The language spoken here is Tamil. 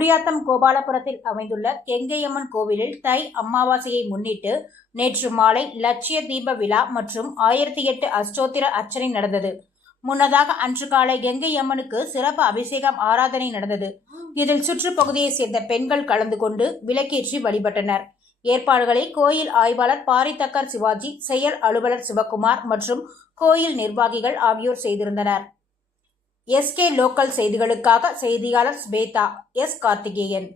குடியாத்தம் கோபாலபுரத்தில் அமைந்துள்ள கெங்கையம்மன் கோவிலில் தை அமாவாசையை முன்னிட்டு நேற்று மாலை லட்சிய தீப விழா மற்றும் 1008 அஷ்டோத்திர அர்ச்சனை நடந்தது. முன்னதாக அன்று காலை கெங்கையம்மனுக்கு சிறப்பு அபிஷேகம் ஆராதனை நடந்தது. இதில் சுற்றுப்பகுதியை சேர்ந்த பெண்கள் கலந்து கொண்டு விளக்கேற்றி வழிபட்டனர். ஏற்பாடுகளை கோயில் ஆய்வாளர் பாரித்தக்கர் சிவாஜி, செயல் அலுவலர் சிவகுமார் மற்றும் கோயில் நிர்வாகிகள் ஆகியோர் செய்திருந்தனர். SK லோக்கல் செய்திகளுக்காக செய்தியாளர் ஸ்வேதா, S. கார்த்திகேயன்.